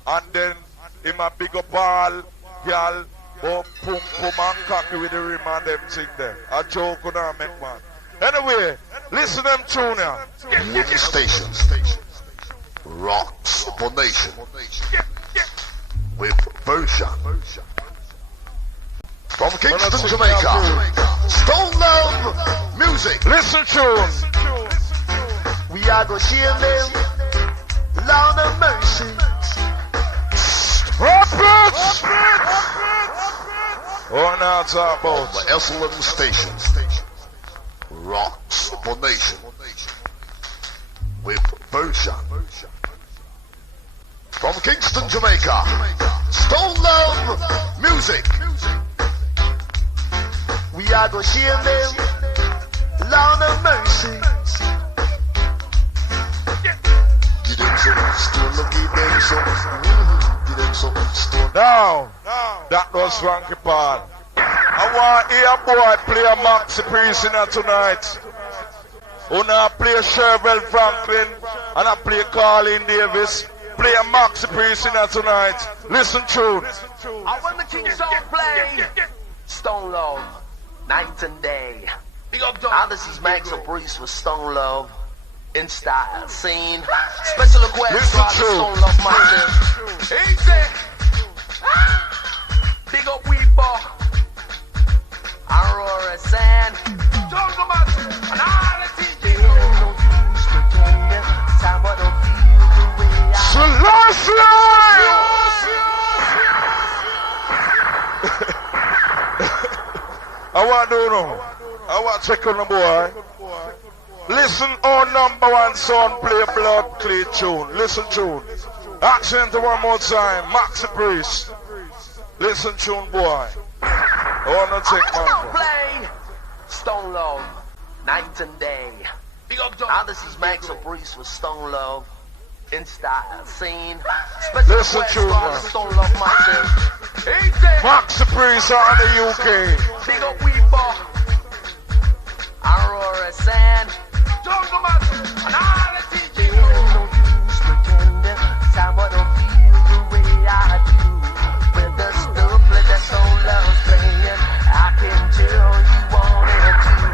And then him a big up all girl but pum pum and cocky with the rim and them thing there. A joke on that make man. Anyway, listen them tune here. Movie station. Rocks for nation. With version. From Kingston, Jamaica. Stone Love Music. Listen tune. We are gonna shield them. Lord of mercy. Rockets! Oh, now talk about The SLM station. Rocks for nation. With version. From Kingston, Jamaica. Stone Love Music. We are gonna shield them. Lord of mercy. Give them some stone, give them some. Give them some stone. now. That was Frankie Paul. I want to hear a boy play a Maxi Prisoner tonight. Who now play Sherville Franklin and I play Colin Davis. Play a Maxi Prisoner tonight. Listen tune. I want the King Sound play Stone Love, night and day. Now this is Max Breeze for Stone Love in style scene. Special request for all the Stone Love minded. Easy. Big up Weeper, Aurora Sand, Jungle Massive, and all the TJ. No use pretending, time I don't feel the way I want to know. I want to check on the boy. Listen on number one son play blood clay tune. Listen tune. Accent one more time. Maxi Priest. Listen tune boy. I want to take my play Stone Love, night and day. Now this is Max Breeze for Stone Love in style scene. Special listen request to for all the Stone Love minded. Maxi Priest on the UK. Big up Weeper, Aurora Sand, Jungle Massive, and all the TJ. No use pretending, time I don't feel the way I do. With the stuff like that Stone Love's playing, I can tell you want it too.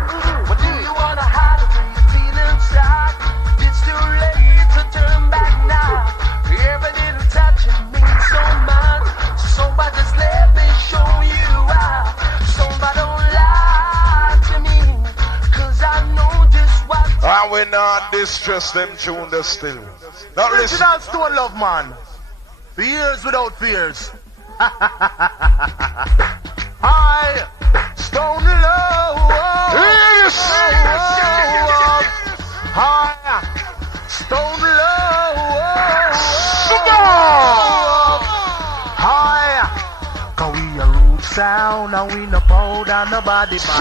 But do you wanna hide or do you feel inside? It's too late to turn back now. Every little touch it means so much. Somebody just let me show you out. Somebody don't lie to me, cause I know just what. And we not distress them tune the still. Now listen. Original Stone Love man. Fears without fears. I Stone Love. Yes. I Stone Love. I cause we a rude sound and we no bow down nobody but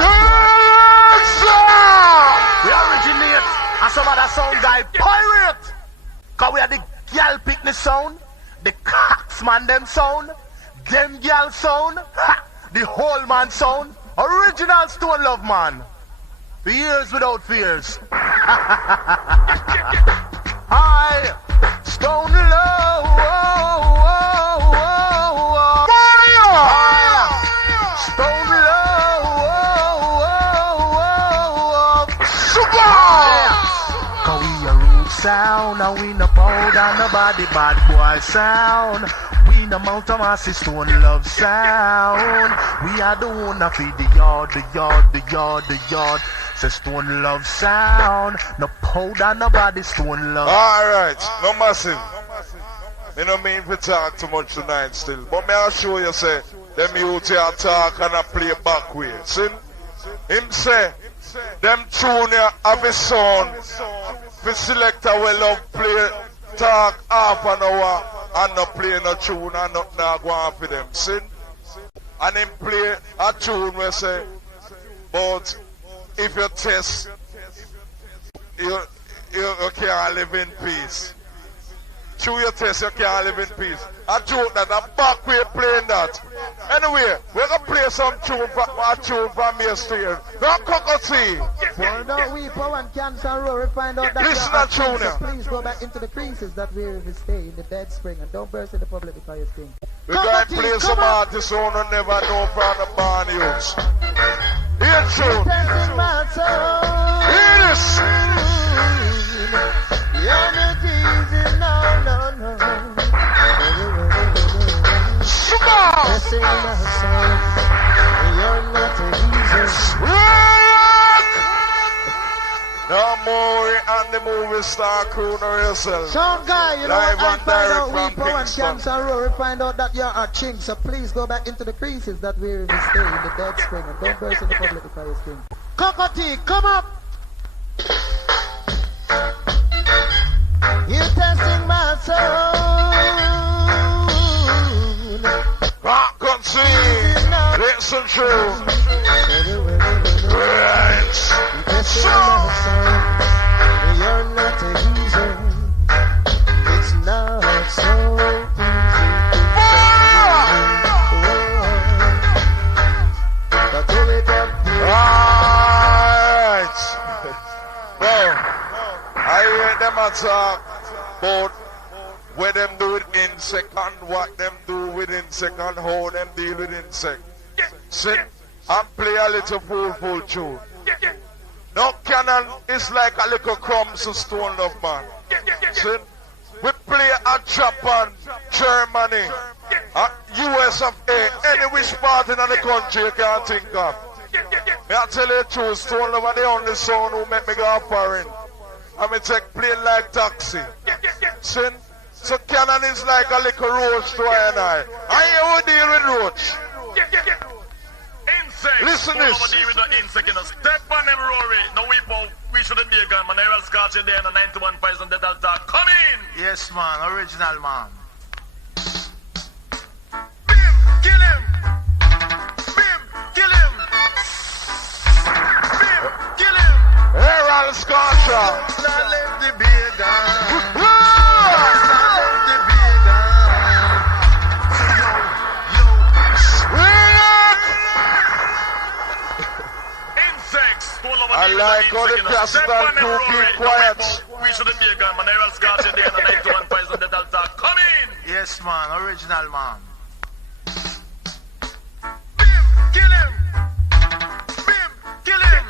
we originate and some other sound guy pirate. Cause we are the gal picnic sound, the Coxman them sound, them gal sound, the whole man sound. Original Stone Love man. Fears without fears. I Stone Love. Stone Love. Cause we a rude sound and we no bow down nobody bad boy sound. We no mount a massive Stone Love sound. We are the one that feed the yard. Say Stone Love sound. No powder nobody Stone Love. Alright, no massive. Me no mean to talk too much tonight still. But me I'll show you say them youth here talk and I play back way. See? Him say them tune have a sound. The selector will love play talk half an hour and not play no tune and not go on for them. See? And then play a tune we say, but if you test, you can't live in peace. Through your test, you can't live in peace. I joke that I'm back way playing that. Anyway, we're going to play some tune from here straight. Don't see. For no weeper and cancer roar, find out that listen to tune so please go back into the creases that we stay in the dead spring and don't burst in the public because you stink. We're going to play some artists who don't never know from the barn youths. Here tune. Hear this. You're not easy, no. Pressing my soul, you're not easy. No more and the movie star crew nor yourself. Some guy, you know Live what, I and find out direct we from power and Kingston. cancer roar, we find out that you're a chink, so please go back into the creases that we stay in the dead spring and don't burst in the public because you stink. Cockatoo, come up! You're testing my soul. Rock and sing. Listen true. Right. So. You're not easy. It's not so easy. Right. Well, I hear them talk about where them do it in second, what them do within second, how them deal with insect. Sit and play a little fool tune. Now Canon is like a little crumbs to stone love man. Sit. We play a Japan, Germany, US of A, any which part in the country you can think of. I tell you the truth, Stone Love are the only sound who make me go foreign. I mean take plane like taxi. See? So Canon is like a little roach to I and I. And you will deal with roach. Insect. Listen this. Deal with the insect in a step on them, Rory. No, we shouldn't be a gun. Man, I will scotch in there in the 91 Python that attack. Come in. Yes, man. Original, man. Bim, kill him. Bim, kill him. Bim, kill him. Herald Scotcher. Now let the beer down. I like how the Castleton crew keep quiet. We shouldn't be a gun, man. I will scotch in there in the 91 Python that attack. Come in. Yes, man. Original, man. Bim, kill him. Bim, kill him.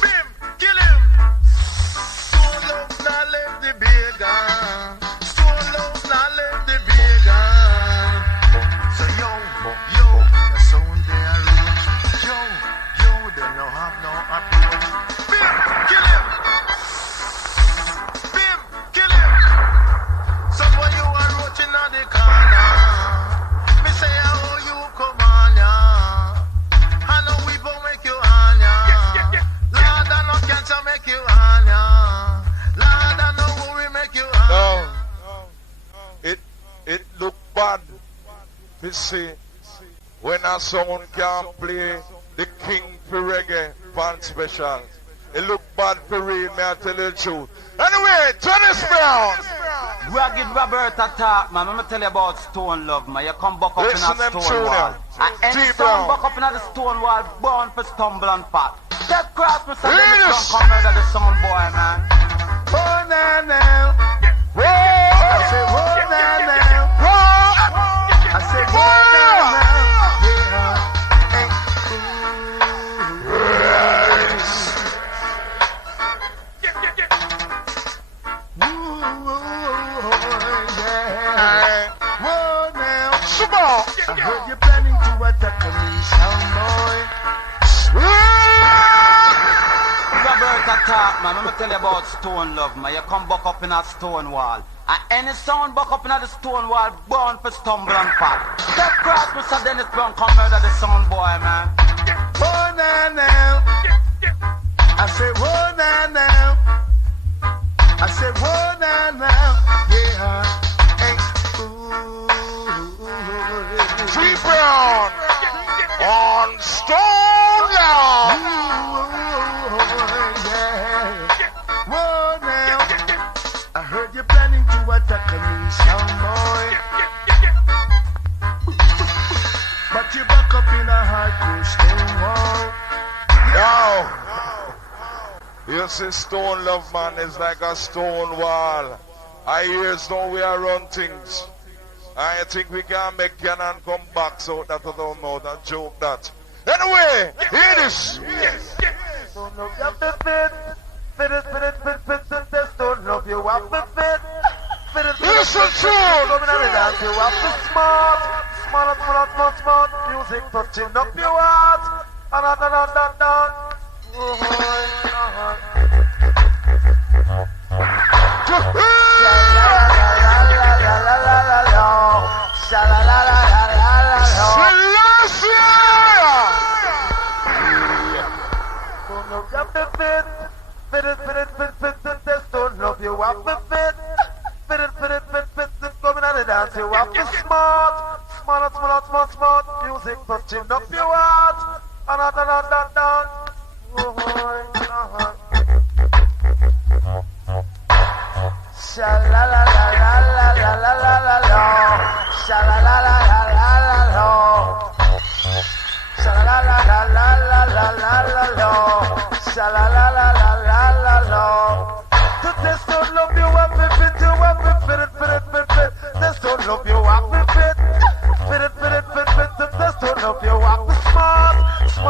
Bim, kill him. Stone love, now let the beer down. Stone love, now let the beer down. So yo, the sound they are rich. Yo, they no have no approach. Bim, kill him. Bim, kill him. So when you are roaching on the corner, me say how you come on ya. I know we won't make you on ya. Lord, I know cancer make you on ya. Lord, I know worry make you on ya. No. It look bad. You see, when a sound can play the king for reggae band special. It look bad for real, may I tell you the truth. Anyway, Dennis Brown. We are give Robert a talk, man. Let me tell you about Stone Love, man. You come back up Listen in a them stone wall. tune And any sound back up in a stone wall, born for stumble and fall. That cross me, so then it's gonna come murder the sound boy, man. Oh, now. Whoa! I say, oh, now. Whoa! I say, oh, now. I heard you planning to attack me, sound boy. Robert a talk, man. Let me tell you about Stone Love, man. You come back up in a stone wall. And any sound back up in the stone wall, born for stumble and fall. That cross me, so then it's gonna come murder the sound boy, man. Oh, now, now. I say, whoa, now, now. I say, whoa, now, now. Yeah. Hey, ooh. Free Brown on Stone Love. Whoa, now. I heard you're planning to attack me, sound boy. But you back up in a hardcore stone wall. Yo, you see Stone Love, man, is like a stone wall. I hear no we are run things. I think we can make Canon come back, so that I don't know that joke that. Anyway, hear this. Don't love you, fit. Fit, don't love you, what fit. Listen to coming out of dance, you have to smart. Smart. Music touching up your heart. Don't love you, what fit. Coming out of dance, you have to smart. Smart. Music touching up your heart. Just don't love you, what fit. Just don't love you, what fit. Just don't love you, what smart. Just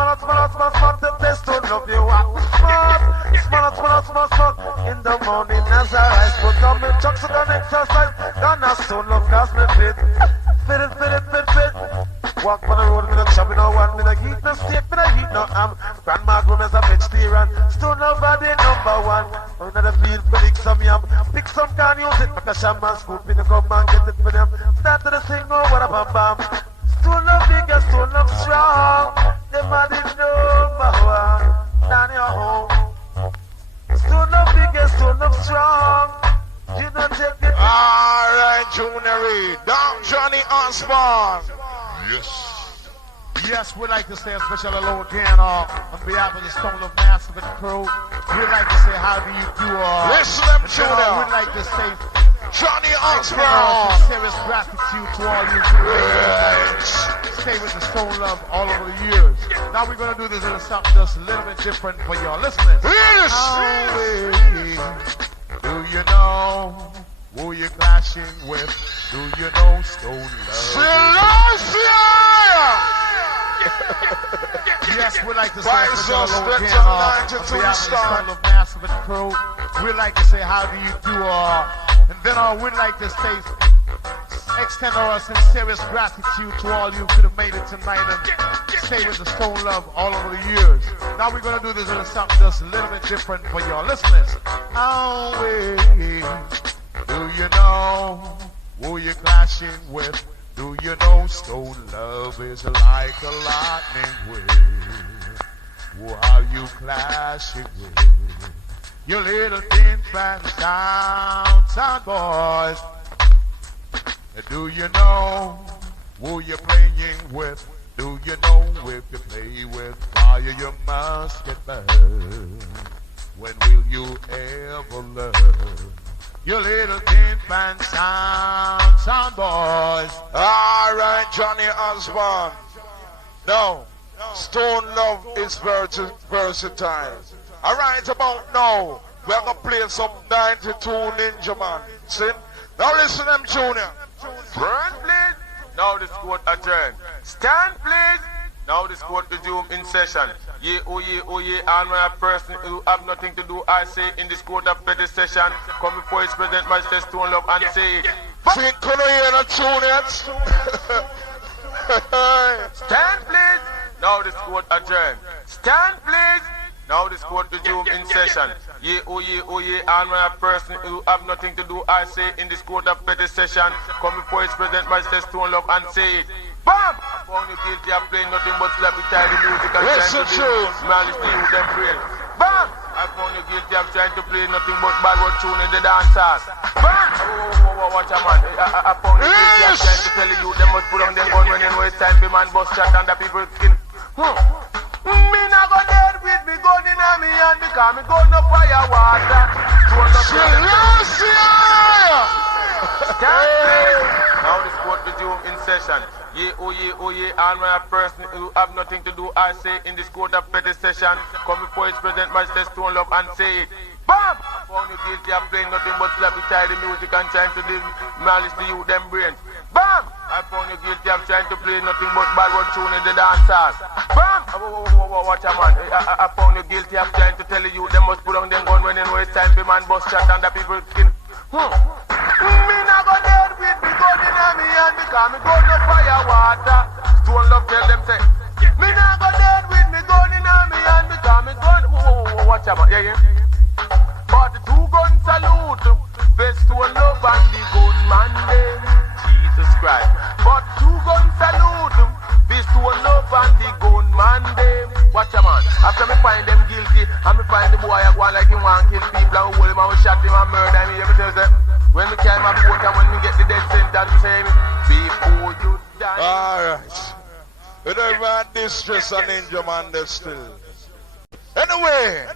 don't love you, what smart. In the morning as I rise, put on my chucks and an exercise. Gonna stone love, cause me fit. Walk on the road, me no chop, me no want, me no heat no steak, me no heat no ham. Grandma grew me as a vegetarian, stone love are the number one. I'm in the field, me dig some yam, pick some can use it, make a shaman scoop in the come and get it for them. Start to the sing, oh what a bam bam. Stone love big and stone love strong. Them are the number one, down your home. Stone love big and stone love strong. You don't take it. Alright, Junior Reed, down Johnny Osborne. Yes, we'd like to say a special hello again on behalf of the Stone Love Massive and crew. We'd like to say how do you do listen them, Junior. We'd like to say Johnny Osborne. Serious gratitude to all you who stay with the Stone Love all over the years. Now we're going to do this in something just a little bit different for your listeners. Yes. Do you know who you're clashing with? Do you know Stone Love? Yes, we'd like to say a special hello again on behalf of the Stone Love Massive and crew. We'd like to say how do you do and then we'd like to say extend our sincerest gratitude to all you who could have made it tonight and stay with the Stone Love all over the years. Now we're going to do this in something just a little bit different for your listeners. Do you know who you're clashing with? Do you know Stone Love is like a lightning wind? Who are you clashing with? You little thin fan sound boys. Do you know who you're playing with? Do you know if you play with fire you must get burned? When will you ever learn? You little thin fan sound boys. Alright, Johnny Osborne. No, Stone Love is versatile. Alright, about now, we're going to play some 92 Ninja Man. See? Now listen to them, Junior. Front, please. Now the squad adjourned. Stand, please. Now the squad resume in session. Ye, oh ye, all my person who have nothing to do, I say in the squad of petty session. Come before his present Master Stone Love and say it. Think you hear the tune yet? Stand, please. Now the squad adjourned. Stand, please. Now the squad resume in session. Ye, oh ye, all my person who have nothing to do, I say in the squad of petty session. Come before his present Master Stone Love and say it. Bam! I found you guilty of playing nothing but slappy tidy music and trying to do malice to you, them brain. Bam! I found you guilty of trying to play nothing but bad one tune in the dance hall. Bam! Watch a man. I found you guilty of trying to tell you they must put on them gun when you know it's time for man bust shot under people's skin. Me not go dead with me gun in me hand because me gun no fire water. Now this court resume in session. Ye, oh ye, and when a person who have nothing to do, I say in this court of petty session, come before his present master Stone Love and say it. Bam! I found you guilty of playing nothing but slappy tidy music and trying to live malice to you, them brains. Bam! I found you guilty of trying to play nothing but bad one tune in the dance hall. Bam! Watch a man. I found you guilty of trying to tell you they must put on them gun when you know it's time for man bust shot under people's skin. Me not go dead with me gun in me hand because me gun no fire water. Stone Love tell them say, me not go dead with me gun in me hand because me gun. Watch a man. Yeah. 42 gun salute. Best Stone Love and the gunman them. Jesus Christ. 42 gun salute. Best Stone Love and the gunman them. Watch a man. After me find them guilty, and me find the boy I go on like him want kill people and hold him and we shot him and murder him. You tell them, when me carry my boat and when me get the death sentence, me say me, before you die. Alright. You don't have distress and ninja man there still. Anyway,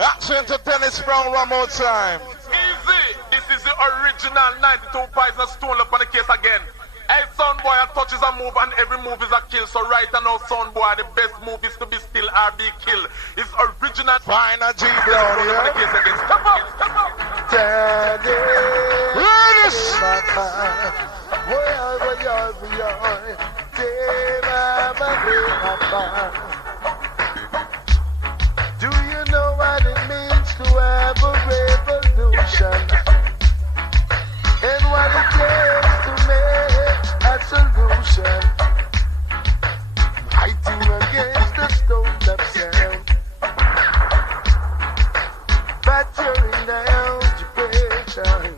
accent to Dennis Brown one more time. Easy. This is the original 92 Poison Stone Love on the case again. Hey, Soundboy, a touch is a move and every move is a kill. So right now, Soundboy, the best move is to be still or be killed. It's original. Fine, a G down here. Step up. Daddy. Do you know what it means to have a revolution? And what it takes to make a solution? Fighting against the Stone Love sound, battering down depression.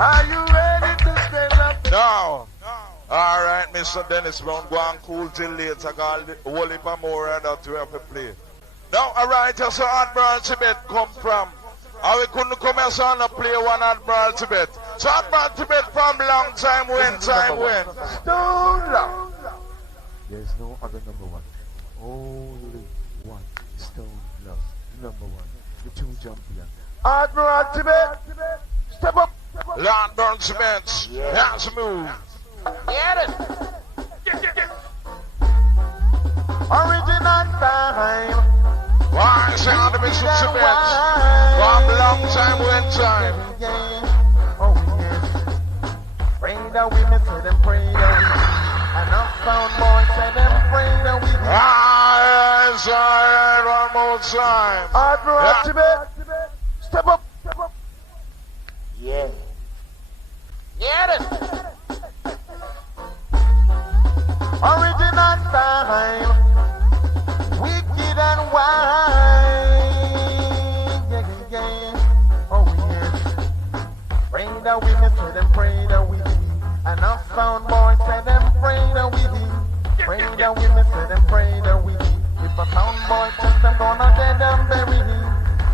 Are you ready to stand up? No. Alright, Mr. Dennis Brown, go and cool till later. Call the whole heap of more that we have to play. Now, alright, just so Admiral Tibet come from. And we couldn't come here so and play one Admiral Tibet. So Admiral Tibet from long time when. Stone Love. There's no other number one. Only one. Stone Love. Number one. The two champion. Admiral Tibet. Step up. Lord Burn Cement. That's a move. Get it. Original time. Why say on the Mr. Cement? From long time when time. Oh yes. Pray that we miss it and pray that we. And I'm found boy say them pray that we. Alright, one more time. Admiral Tibet. Step up. Yeah. Get it. Original time. Wicked and wild. Yeah. Oh yes. Pray that we miss it and pray that we be. And I found boys say them pray that we be. Pray that we miss it and pray that we be. If a found boy test them gonna dead and bury him.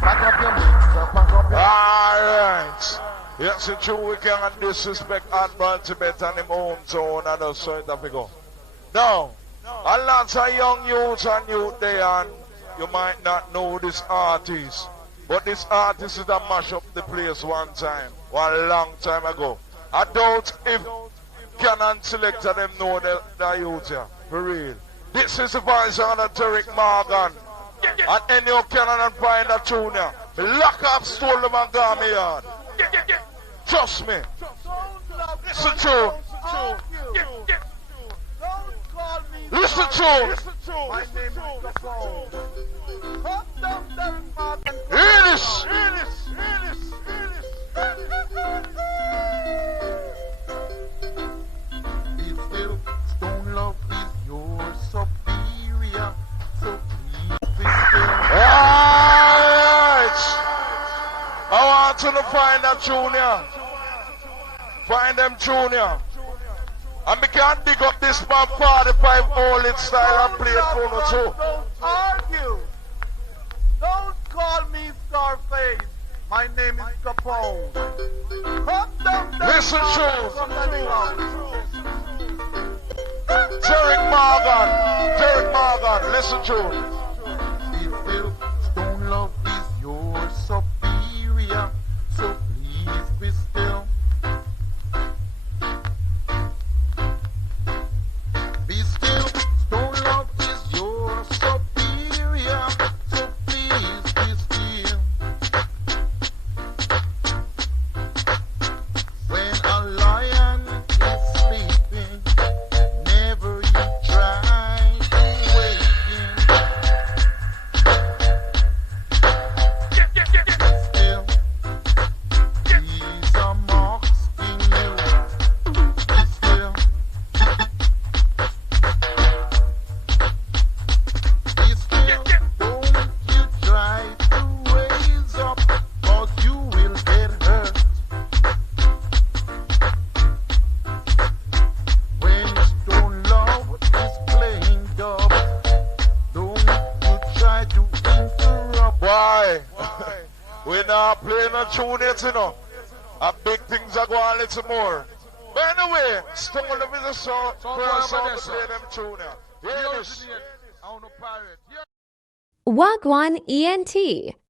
Pack up your mix up, pack up your. Alright. Yes, it's true we can't disrespect Admiral Tibet and him hometown and the South Africa. No. A lot of young youths and youth there, and you might not know this artist. But this artist is that mash up the place one time, one long time ago. I doubt if Canon Selector them know the youth here, for real. This is the voice of the Derek Morgan. And any of Canon and find a tune here. Lock up, stole them and got me yard. Trust me. Listen to him. Listen to him. My name is Capone. Hear this. Be still, Stone Love is your superior. find that junior. Find them junior. And we can dig up this man 45 all its style and play it for no too. Don't argue. Don't call me Scarface. My name is Capone. Listen to Derek Morgan, listen to Stone love is your superior, so please be still. Be still, stone love is your superior, so please be still. When a lion is sleeping, never you try to wake him. Still, he's a mocking you. Be still. Be still, don't you try to raise up, 'cause you will get hurt. When stone love is playing dub, don't you try to interrupt. Why? We're not playing a tune yet, you know. And big things are going a little more. But anyway, Stone Love is a song. First song to play them tune now. Hear this. Wagwan ENT.